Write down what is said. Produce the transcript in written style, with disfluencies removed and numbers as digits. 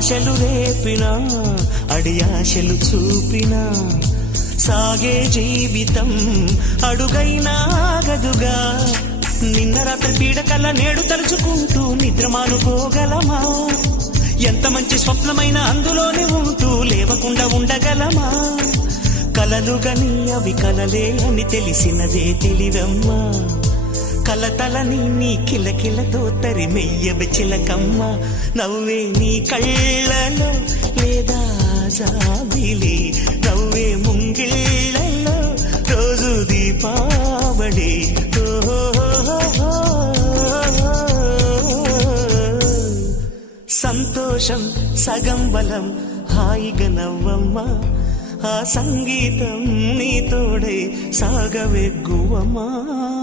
ఆశలు రేపినా అడియాశలు చూపినా సాగే జీవితం అడుగైనా ఆగదుగా. నిన్న రాత్రి పీడకల నేడు తలుచుకుంటూ నిద్రమానుకోగలమా? ఎంత మంచి స్వప్నమైన అందులోనే ఉంటూ లేవకుండా ఉండగలమా? కలలుగని అవి కలలే అని తెలిసినదే తెలివమ్మా. కలతలని నీ కిలకిలతో తరిమెయ్యవి చిలకమ్మ. నవ్వే నీ కళ్ళలో లేదా జాబిలి, నవ్వే ముంగిళ్ళలో రోజు దీపావళి. సంతోషం సగం బలం, హాయిగా నవ్వమ్మా. ఆ సంగీతం నీ తోడై సాగవెగ్గువమ్మా.